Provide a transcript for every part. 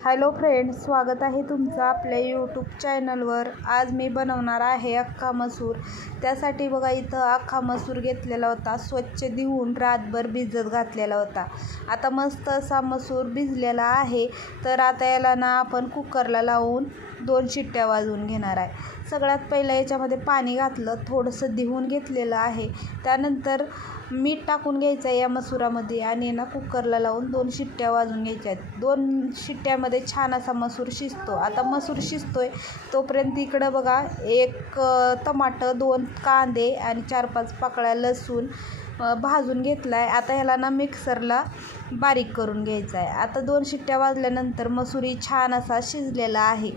Hello friends, स्वागत आहे तुमचं आपल्या यूट्यूब चॅनलवर। आज मी बनवणार आहे अख्खा मसूर। त्यासाठी बघा इथं अख्खा मसूर घेतलेला होता, स्वच्छ धुवून रातभर भिजत घातलेला होता। आता मस्त असा मसूर भिजलेला आहे। तर आता याला ना आपण कुकरला लावून 2 शिट्ट्या वाजवून घेणार आहे। सगळ्यात पहिलं याच्यामध्ये पाणी घातलं, थोडंसं धुवून घेतलेलं आहे। त्यानंतर मीठ टाकून घ्यायचं आहे या मसुरामध्ये आणि ना कुकरला लावून 2 शिट्ट्या वाजवून घ्यायच्या आहेत। 2 शिट्ट्यामध्ये छान असा मसूर शिजतो। आता मसूर शिजतोय तोपर्यंत इकडं बघा 1 टमाटर, 2 कांदे आणि 4-5 पाकळ्या लसूण भाजून घेतला आहे। आता ह्याला ना मिक्सरला बारीक करून घ्यायचं आहे। आता 2 शिट्ट्या वाजल्यानंतर मसूरी छान असा शिजलेला आहे।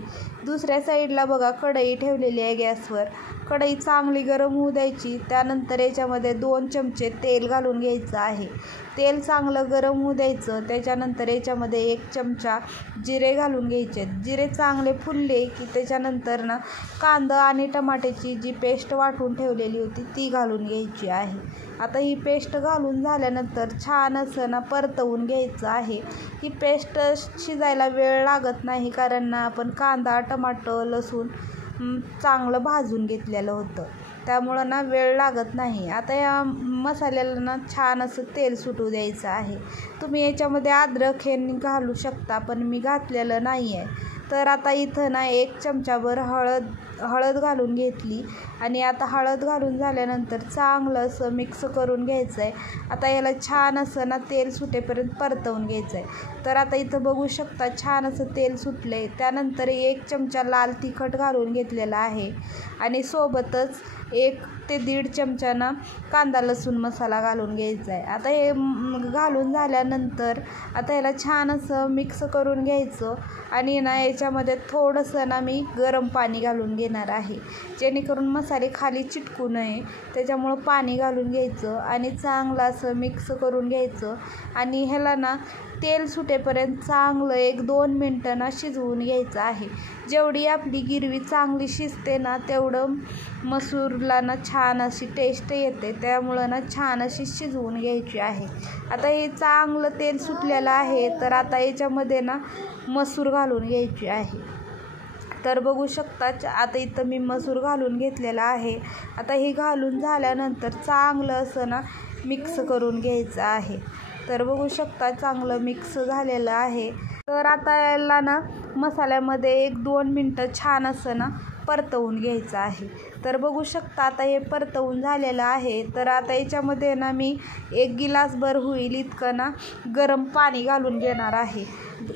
दुसऱ्या साईडला बघा कढई ठेवलेली आहे गॅसवर। कढई चांगली गरम होऊ द्यायची। त्यानंतर याच्यामध्ये 2 चमचे तेल घालून घ्यायचं आहे। तेल चांगलं गरम होऊ द्यायचं। त्याच्यानंतर याच्यामध्ये 1 चमचा जिरे घालून घ्यायचे। जिरे चांगले फुलले की त्याच्यानंतर ना कांदा आणि टमाट्याची जी पेस्ट वाटून ठेवलेली होती ती घालून घ्यायची आहे। आता ही पेस्ट घालून झाल्यानंतर छान असं ना परतवून घ्यायचं आहे। ही पेस्ट शिजायला वेळ लागत नाही, कारण ना आपण कांदा, टमाटर, लसूण चांगलं भाजून घेतलेलं होतं, त्यामुळं ना वेळ लागत नाही। आता या मसाल्याला ना छान असं तेल सुटू द्यायचं आहे। तुम्ही याच्यामध्ये अद्रक हे घालू शकता, पण मी घातलेलं नाही आहे। तर आता इथं ना 1 चमचाभर हळद घालून घेतली आणि आता हळद घालून झाल्यानंतर चांगलं असं मिक्स करून घ्यायचं आहे। आता याला छान असं ना तेल सुटेपर्यंत परतवून घ्यायचं आहे। तर आता इथं बघू शकता छान असं तेल सुटले। त्यानंतर 1 चमचा लाल तिखट घालून घेतलेला आहे आणि सोबतच 1 ते 1.5 चमचा ना कांदा लसूण मसाला घालून घ्यायचा आहे। आता हे घालून झाल्यानंतर आता याला छान असं मिक्स करून घ्यायचं आणि ना याच्यामध्ये थोडंसं ना मी गरम पाणी घालून घेणार आहे, जेणेकरून मसाले खाली चिटकू नये। त्याच्यामुळं पाणी घालून घ्यायचं आणि चांगलं असं मिक्स करून घ्यायचं आणि ह्याला ना तेल सुटेपर्यंत चांगलं 1-2 मिनटं ना शिजवून घ्यायचं आहे। जेवढी आपली गिरवी चांगली शिजते ना तेवढं मसूरला ना छान अशी टेस्ट येते, त्यामुळं ना छान अशी शिजवून घ्यायची आहे। आता हे चांगलं तेल सुटलेलं आहे। तर आता याच्यामध्ये ना मसूर घालून घ्यायची आहे। तर बघू शकता आता इथं मी मसूर घालून घेतलेला आहे। आता हे घालून झाल्यानंतर चांगलं असं ना मिक्स करून घ्यायचं आहे। तर बघू शकता चांगलं मिक्स झालेलं आहे। तर आता याला ना मसाल्यामध्ये 1-2 मिनटं छान असं ना परतवून घ्यायचं आहे। तर बघू शकता आता हे परतवून झालेलं आहे। तर आता याच्यामध्ये ना मी 1 गिलासभर होईल इतकं ना गरम पाणी घालून घेणार आहे।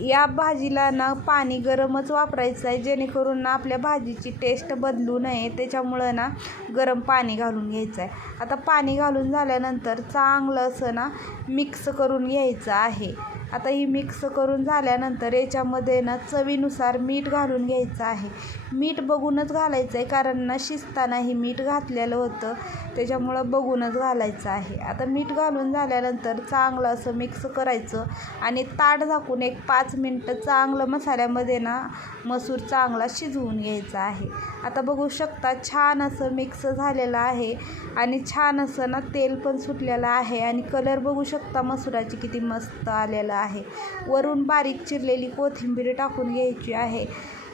या भाजीला ना पाणी गरमच वापरायचं आहे, जेणेकरून ना आपल्या भाजीची टेस्ट बदलू नये। त्याच्यामुळं ना गरम पाणी घालून घ्यायचं आहे। आता पाणी घालून झाल्यानंतर चांगलं असं ना मिक्स करून घ्यायचं आहे। आता ही मिक्स करून झाल्यानंतर याच्यामध्ये ना चवीनुसार मीठ घालून घ्यायचं आहे। मीठ बघूनच घालायचं आहे, कारण ना शिजतानाही मीठ घातलेलं होतं, त्याच्यामुळं बघूनच घालायचं आहे। आता मीठ घालून झाल्यानंतर चांगलं असं मिक्स करायचं आणि ताट झाकून 5 मिनटं चांगलं मसाल्यामध्ये ना मसूर चांगला शिजवून घ्यायचा आहे। आता बघू शकता छान असं मिक्स झालेलं आहे आणि छान असं ना तेल पण सुटलेलं आहे आणि कलर बघू शकता मसुराची किती मस्त आलेला आहे। वरून बारीक चिरलेली कोथिंबीर टाकून घ्यायची आहे।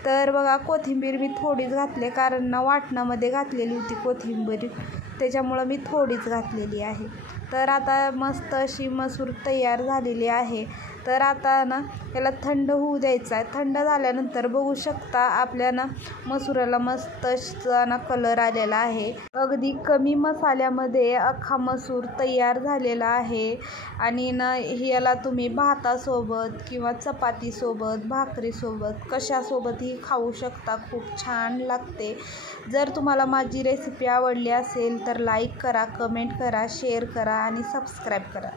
तर बघा कोथिंबीर मी थोडीच घातली, कारण ना वाटणामध्ये घातलेली होती कोथिंबीर, त्याच्यामुळं मी थोडीच घातलेली आहे। तर आता मस्त अशी मसूर तयार झालेली आहे। तर आता ना याला थंड होऊ द्यायचं आहे। थंड झाल्यानंतर बघू शकता आपल्या ना मसुराला मस्त असा ना कलर आलेला आहे। अगदी कमी मसाल्यामध्ये अख्खा मसूर तयार झालेला आहे आणि ना याला तुम्ही भातासोबत किंवा चपातीसोबत, भाकरीसोबत कशासोबतही खाऊ शकता, खूप छान लागते। जर तुम्हाला माझी रेसिपी आवडली असेल तर लाईक करा, कमेंट करा, शेअर करा आणि सबस्क्राईब करा।